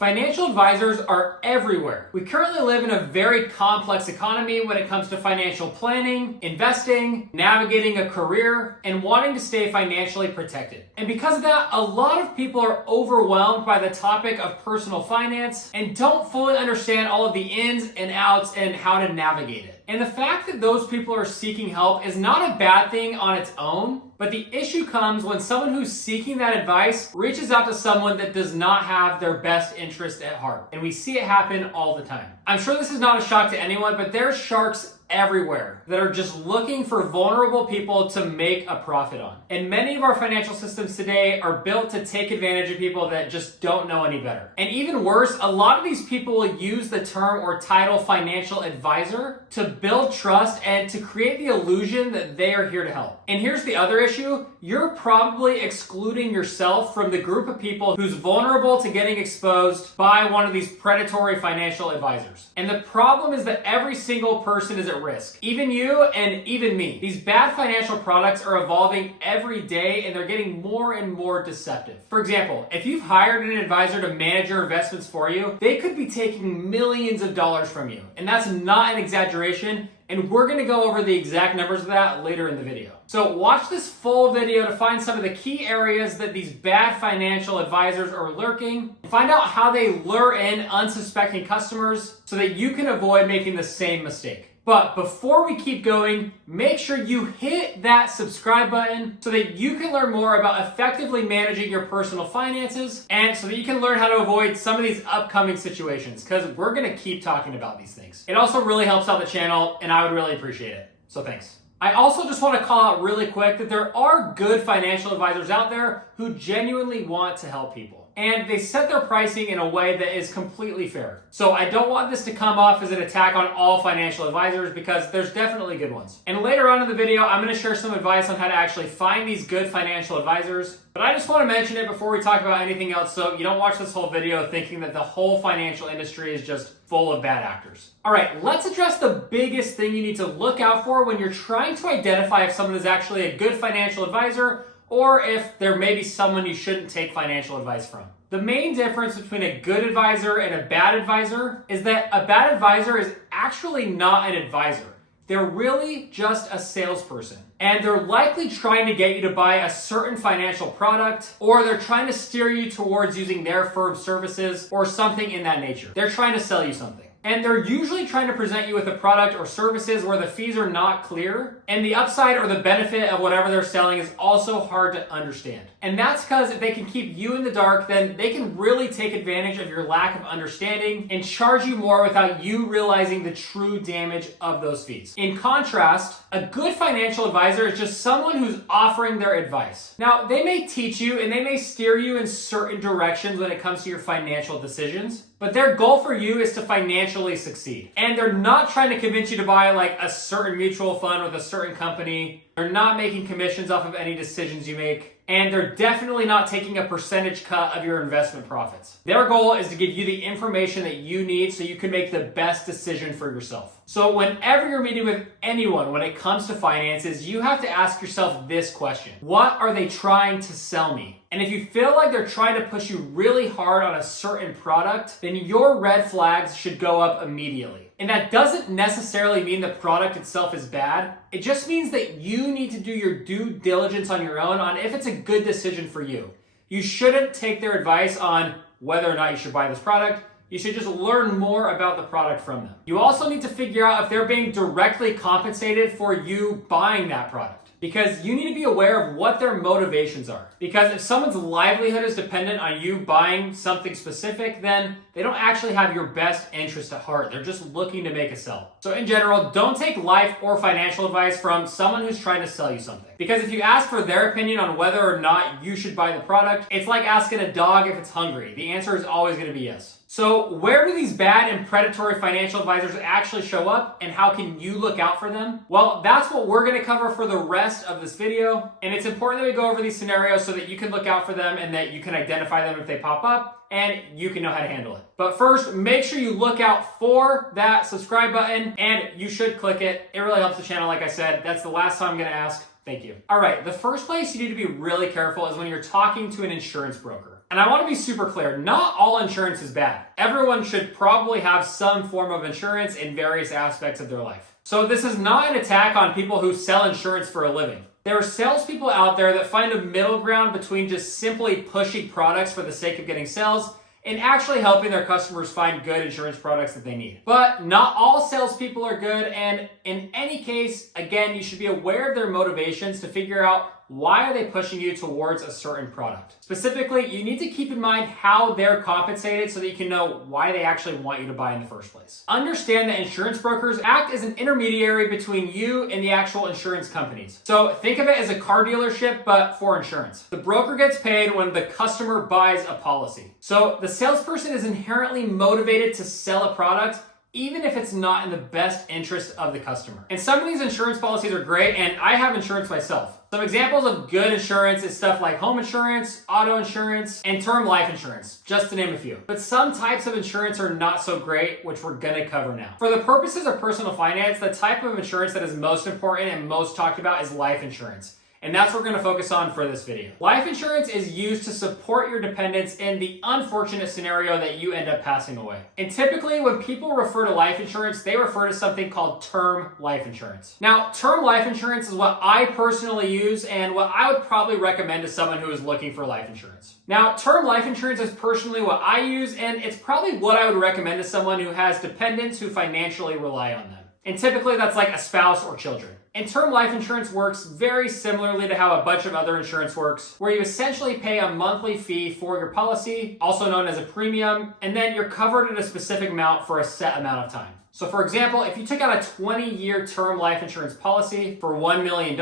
Financial advisors are everywhere. We currently live in a very complex economy when it comes to financial planning, investing, navigating a career, and wanting to stay financially protected. And because of that, a lot of people are overwhelmed by the topic of personal finance and don't fully understand all of the ins and outs and how to navigate it. And the fact that those people are seeking help is not a bad thing on its own, but the issue comes when someone who's seeking that advice reaches out to someone that does not have their best interest at heart. And we see it happen all the time. I'm sure this is not a shock to anyone, but there's sharks everywhere that are just looking for vulnerable people to make a profit on. And many of our financial systems today are built to take advantage of people that just don't know any better. And even worse, a lot of these people will use the term or title financial advisor to build trust and to create the illusion that they are here to help. And here's the other issue. You're probably excluding yourself from the group of people who's vulnerable to getting exposed by one of these predatory financial advisors. And the problem is that every single person is at risk. Even you and even me. These bad financial products are evolving every day and they're getting more and more deceptive. For example, if you've hired an advisor to manage your investments for you, they could be taking millions of dollars from you. And that's not an exaggeration. And we're going to go over the exact numbers of that later in the video. So watch this full video to find some of the key areas that these bad financial advisors are lurking. Find out how they lure in unsuspecting customers so that you can avoid making the same mistake. But before we keep going, make sure you hit that subscribe button so that you can learn more about effectively managing your personal finances and so that you can learn how to avoid some of these upcoming situations, because we're going to keep talking about these things. It also really helps out the channel and I would really appreciate it. So thanks. I also just want to call out really quick that there are good financial advisors out there who genuinely want to help people. And they set their pricing in a way that is completely fair. So I don't want this to come off as an attack on all financial advisors because there's definitely good ones. And later on in the video, I'm going to share some advice on how to actually find these good financial advisors. But I just want to mention it before we talk about anything else so you don't watch this whole video thinking that the whole financial industry is just full of bad actors. All right, let's address the biggest thing you need to look out for when you're trying to identify if someone is actually a good financial advisor or if there may be someone you shouldn't take financial advice from. The main difference between a good advisor and a bad advisor is that a bad advisor is actually not an advisor. They're really just a salesperson. And they're likely trying to get you to buy a certain financial product, or they're trying to steer you towards using their firm's services or something in that nature. They're trying to sell you something. And they're usually trying to present you with a product or services where the fees are not clear, and the upside or the benefit of whatever they're selling is also hard to understand. And that's because if they can keep you in the dark, then they can really take advantage of your lack of understanding and charge you more without you realizing the true damage of those fees. In contrast, a good financial advisor is just someone who's offering their advice. Now, they may teach you and they may steer you in certain directions when it comes to your financial decisions, but their goal for you is to financially succeed. And they're not trying to convince you to buy like a certain mutual fund with a certain company. They're not making commissions off of any decisions you make. And they're definitely not taking a percentage cut of your investment profits. Their goal is to give you the information that you need so you can make the best decision for yourself. So whenever you're meeting with anyone when it comes to finances, you have to ask yourself this question. What are they trying to sell me? And if you feel like they're trying to push you really hard on a certain product, then your red flags should go up immediately. And that doesn't necessarily mean the product itself is bad. It just means that you need to do your due diligence on your own on if it's a good decision for you. You shouldn't take their advice on whether or not you should buy this product. You should just learn more about the product from them. You also need to figure out if they're being directly compensated for you buying that product, because you need to be aware of what their motivations are. Because if someone's livelihood is dependent on you buying something specific, then they don't actually have your best interest at heart. They're just looking to make a sell. So in general, don't take life or financial advice from someone who's trying to sell you something. Because if you ask for their opinion on whether or not you should buy the product, it's like asking a dog if it's hungry. The answer is always going to be yes. So where do these bad and predatory financial advisors actually show up, and how can you look out for them? Well, that's what we're going to cover for the rest of this video. And it's important that we go over these scenarios so that you can look out for them and that you can identify them if they pop up and you can know how to handle it. But first, make sure you look out for that subscribe button and you should click it. It really helps the channel, like I said. That's the last time I'm going to ask. Thank you. All right, the first place you need to be really careful is when you're talking to an insurance broker. And I want to be super clear, not all insurance is bad. Everyone should probably have some form of insurance in various aspects of their life. So this is not an attack on people who sell insurance for a living. There are salespeople out there that find a middle ground between just simply pushing products for the sake of getting sales and actually helping their customers find good insurance products that they need. But not all salespeople are good, and in any case, again, you should be aware of their motivations to figure out why are they pushing you towards a certain product. Specifically, you need to keep in mind how they're compensated so that you can know why they actually want you to buy in the first place. Understand that insurance brokers act as an intermediary between you and the actual insurance companies. So think of it as a car dealership, but for insurance. The broker gets paid when the customer buys a policy. So the salesperson is inherently motivated to sell a product even if it's not in the best interest of the customer. And some of these insurance policies are great, and I have insurance myself. Some examples of good insurance is stuff like home insurance, auto insurance, and term life insurance, just to name a few. But some types of insurance are not so great, which we're gonna cover now. For the purposes of personal finance, the type of insurance that is most important and most talked about is life insurance. And that's what we're gonna focus on for this video. Life insurance is used to support your dependents in the unfortunate scenario that you end up passing away. And typically when people refer to life insurance, they refer to something called term life insurance. Now, term life insurance is what I personally use and what I would probably recommend to someone who is looking for life insurance. Now, term life insurance is personally what I use, and it's probably what I would recommend to someone who has dependents who financially rely on them. And typically that's like a spouse or children. And term life insurance works very similarly to how a bunch of other insurance works, where you essentially pay a monthly fee for your policy, also known as a premium, and then you're covered at a specific amount for a set amount of time. So for example, if you took out a 20-year term life insurance policy for $1 million,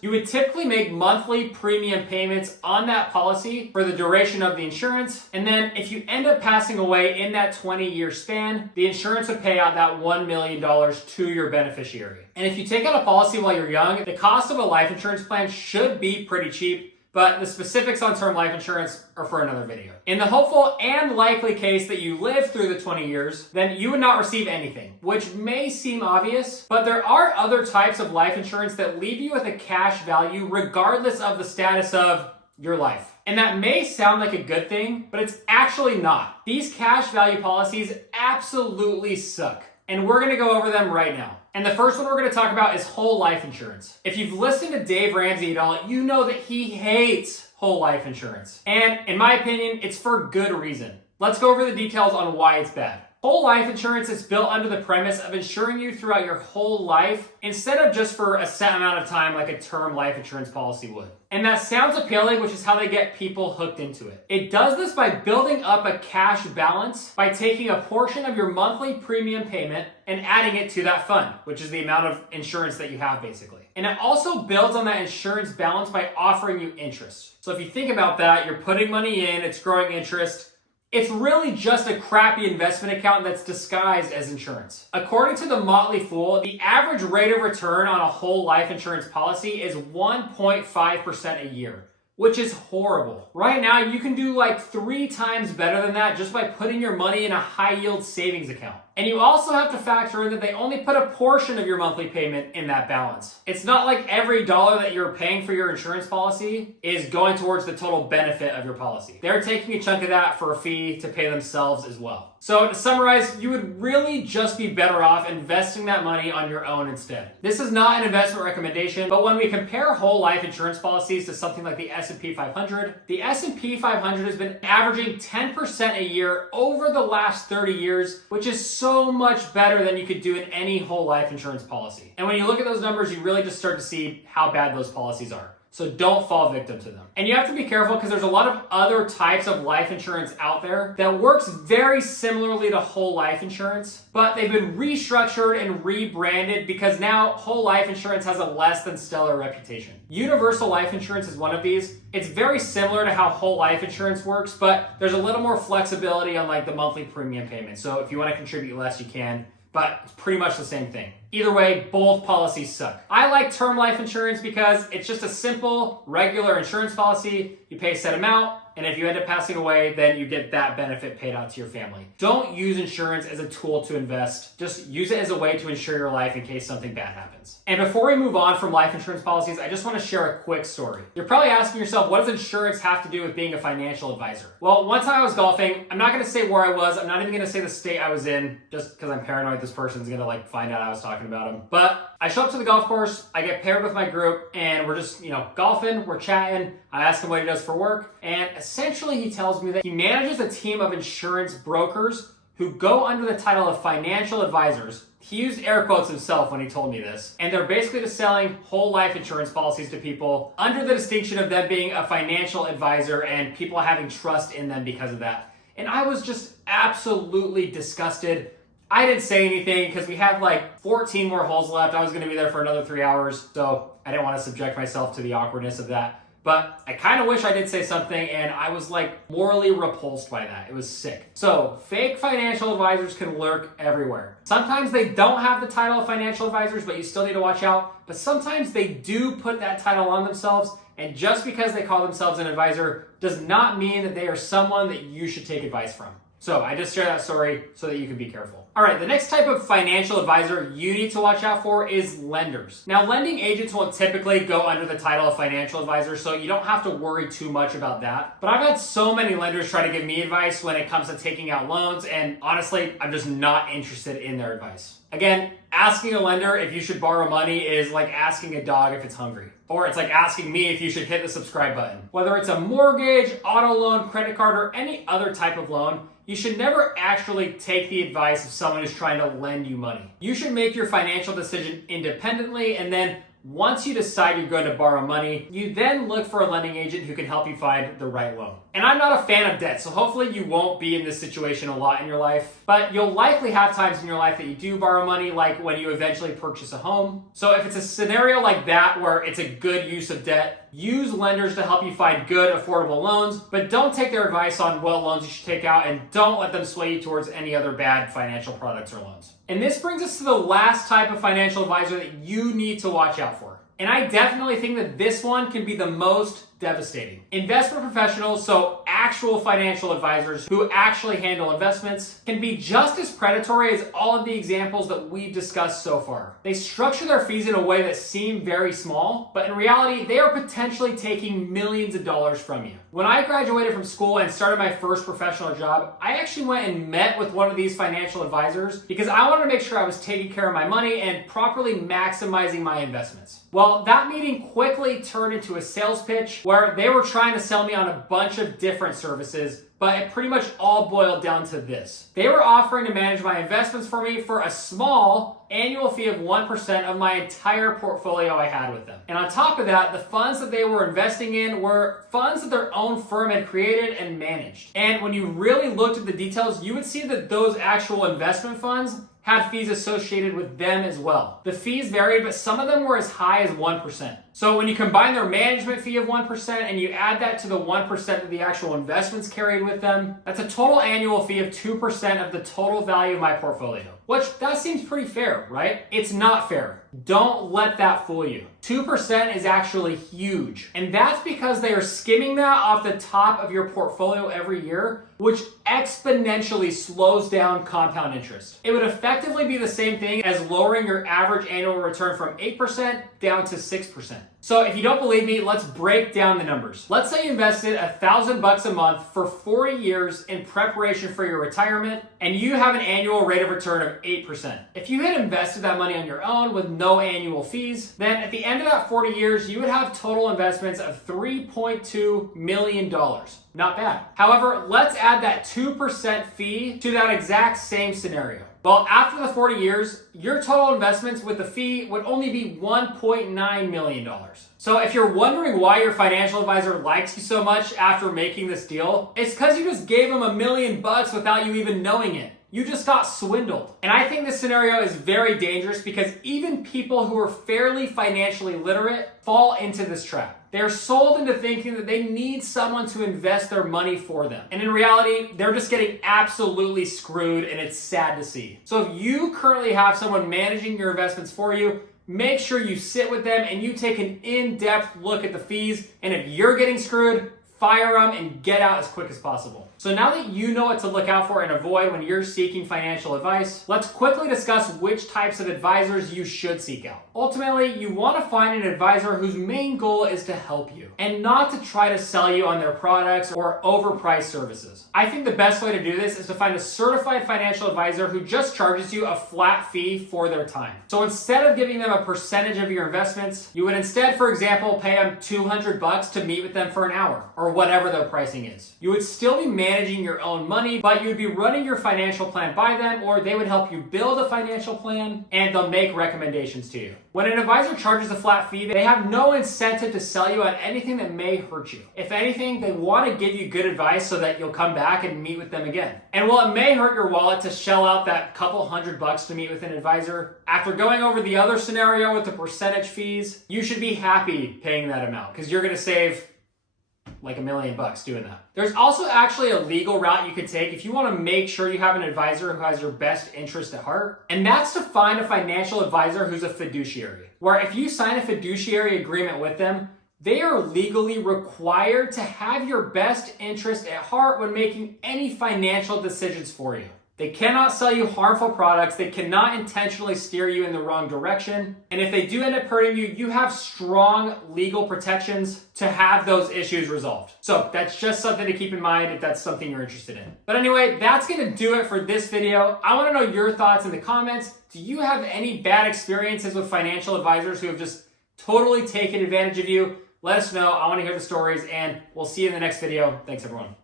you would typically make monthly premium payments on that policy for the duration of the insurance. And then if you end up passing away in that 20-year span, the insurance would pay out that $1 million to your beneficiary. And if you take out a policy while you're young, the cost of a life insurance plan should be pretty cheap, but the specifics on term life insurance are for another video. In the hopeful and likely case that you live through the 20 years, then you would not receive anything, which may seem obvious, but there are other types of life insurance that leave you with a cash value regardless of the status of your life. And that may sound like a good thing, but it's actually not. These cash value policies absolutely suck. And we're gonna go over them right now. And the first one we're gonna talk about is whole life insurance. If you've listened to Dave Ramsey at all, you know that he hates whole life insurance. And in my opinion, it's for good reason. Let's go over the details on why it's bad. Whole life insurance is built under the premise of insuring you throughout your whole life instead of just for a set amount of time like a term life insurance policy would. And that sounds appealing, which is how they get people hooked into it. It does this by building up a cash balance by taking a portion of your monthly premium payment and adding it to that fund, which is the amount of insurance that you have basically. And it also builds on that insurance balance by offering you interest. So if you think about that, you're putting money in, it's growing interest. It's really just a crappy investment account that's disguised as insurance. According to the Motley Fool, the average rate of return on a whole life insurance policy is 1.5% a year, which is horrible. Right now, you can do like 3 times better than that just by putting your money in a high yield savings account. And you also have to factor in that they only put a portion of your monthly payment in that balance. It's not like every dollar that you're paying for your insurance policy is going towards the total benefit of your policy. They're taking a chunk of that for a fee to pay themselves as well. So to summarize, you would really just be better off investing that money on your own instead. This is not an investment recommendation, but when we compare whole life insurance policies to something like the S&P 500, the S&P 500 has been averaging 10% a year over the last 30 years, which is so much better than you could do in any whole life insurance policy. And when you look at those numbers, you really just start to see how bad those policies are. So don't fall victim to them. And you have to be careful because there's a lot of other types of life insurance out there that works very similarly to whole life insurance, but they've been restructured and rebranded because now whole life insurance has a less than stellar reputation. Universal life insurance is one of these. It's very similar to how whole life insurance works, but there's a little more flexibility on like the monthly premium payment. So if you want to contribute less, you can. But it's pretty much the same thing. Either way, both policies suck. I like term life insurance because it's just a simple, regular insurance policy. You pay a set amount, and if you end up passing away, then you get that benefit paid out to your family. Don't use insurance as a tool to invest. Just use it as a way to insure your life in case something bad happens. And before we move on from life insurance policies, I just want to share a quick story. You're probably asking yourself, what does insurance have to do with being a financial advisor? Well, one time I was golfing. I'm not going to say where I was. I'm not even going to say the state I was in, just because I'm paranoid this person's going to find out I was talking about him. But I show up to the golf course, I get paired with my group, and we're just, golfing, we're chatting. I ask him what he does for work, and essentially he tells me that he manages a team of insurance brokers who go under the title of financial advisors. He used air quotes himself when he told me this. And they're basically just selling whole life insurance policies to people under the distinction of them being a financial advisor and people having trust in them because of that. And I was just absolutely disgusted. I didn't say anything because we had 14 more holes left. I was going to be there for another 3 hours, so I didn't want to subject myself to the awkwardness of that. But I kind of wish I did say something, and I was morally repulsed by that. It was sick. So fake financial advisors can lurk everywhere. Sometimes they don't have the title of financial advisors, but you still need to watch out. But sometimes they do put that title on themselves, and just because they call themselves an advisor does not mean that they are someone that you should take advice from. So I just share that story so that you can be careful. All right, the next type of financial advisor you need to watch out for is lenders. Now, lending agents won't typically go under the title of financial advisor, so you don't have to worry too much about that. But I've had so many lenders try to give me advice when it comes to taking out loans, and honestly, I'm just not interested in their advice. Again, asking a lender if you should borrow money is like asking a dog if it's hungry. Or it's like asking me if you should hit the subscribe button. Whether it's a mortgage, auto loan, credit card, or any other type of loan, you should never actually take the advice of someone who's trying to lend you money. You should make your financial decision independently, and then once you decide you're going to borrow money, you then look for a lending agent who can help you find the right loan. And I'm not a fan of debt, so hopefully you won't be in this situation a lot in your life. But you'll likely have times in your life that you do borrow money, like when you eventually purchase a home. So if it's a scenario like that where it's a good use of debt, use lenders to help you find good, affordable loans, but don't take their advice on what loans you should take out, and don't let them sway you towards any other bad financial products or loans. And this brings us to the last type of financial advisor that you need to watch out for. And I definitely think that this one can be the most devastating. Investment professionals, so actual financial advisors who actually handle investments, can be just as predatory as all of the examples that we've discussed so far. They structure their fees in a way that seem very small, but in reality, they are potentially taking millions of dollars from you. When I graduated from school and started my first professional job, I actually went and met with one of these financial advisors because I wanted to make sure I was taking care of my money and properly maximizing my investments. Well, that meeting quickly turned into a sales pitch where they were trying to sell me on a bunch of different services, but it pretty much all boiled down to this. They were offering to manage my investments for me for a small annual fee of 1% of my entire portfolio I had with them. And on top of that, the funds that they were investing in were funds that their own firm had created and managed. And when you really looked at the details, you would see that those actual investment funds had fees associated with them as well. The fees varied, but some of them were as high as 1%. So when you combine their management fee of 1% and you add that to the 1% that the actual investments carried with them, that's a total annual fee of 2% of the total value of my portfolio. Which, that seems pretty fair, right? It's not fair. Don't let that fool you. 2% is actually huge. And that's because they are skimming that off the top of your portfolio every year, which exponentially slows down compound interest. It would effectively be the same thing as lowering your average annual return from 8% down to 6%. So if you don't believe me, let's break down the numbers. Let's say you invested $1,000 a month for 40 years in preparation for your retirement, and you have an annual rate of return of 8%. If you had invested that money on your own with no annual fees, then at the end of that 40 years, you would have total investments of $3.2 million. Not bad. However, let's add that 2% fee to that exact same scenario. Well, after the 40 years, your total investments with the fee would only be $1.9 million. So if you're wondering why your financial advisor likes you so much after making this deal, it's because you just gave them $1 million without you even knowing it. You just got swindled. And I think this scenario is very dangerous because even people who are fairly financially literate fall into this trap. They're sold into thinking that they need someone to invest their money for them. And in reality, they're just getting absolutely screwed, and it's sad to see. So if you currently have someone managing your investments for you, make sure you sit with them and you take an in-depth look at the fees. And if you're getting screwed, fire them and get out as quick as possible. So now that you know what to look out for and avoid when you're seeking financial advice, let's quickly discuss which types of advisors you should seek out. Ultimately, you want to find an advisor whose main goal is to help you and not to try to sell you on their products or overpriced services. I think the best way to do this is to find a certified financial advisor who just charges you a flat fee for their time. So instead of giving them a percentage of your investments, you would instead, for example, pay them $200 to meet with them for an hour or whatever their pricing is. You would still be managing your own money, but you would be running your financial plan by them, or they would help you build a financial plan and they'll make recommendations to you. When an advisor charges a flat fee, they have no incentive to sell you on anything that may hurt you. If anything, they want to give you good advice so that you'll come back and meet with them again. And while it may hurt your wallet to shell out that couple $100 to meet with an advisor, after going over the other scenario with the percentage fees, you should be happy paying that amount because you're going to save like $1 million doing that. There's also actually a legal route you could take if you want to make sure you have an advisor who has your best interest at heart, and that's to find a financial advisor who's a fiduciary, where if you sign a fiduciary agreement with them, they are legally required to have your best interest at heart when making any financial decisions for you. They cannot sell you harmful products, they cannot intentionally steer you in the wrong direction, and if they do end up hurting you, you have strong legal protections to have those issues resolved. So that's just something to keep in mind if that's something you're interested in. But anyway, that's gonna do it for this video. I wanna know your thoughts in the comments. Do you have any bad experiences with financial advisors who have just totally taken advantage of you? Let us know. I wanna hear the stories, and we'll see you in the next video. Thanks, everyone.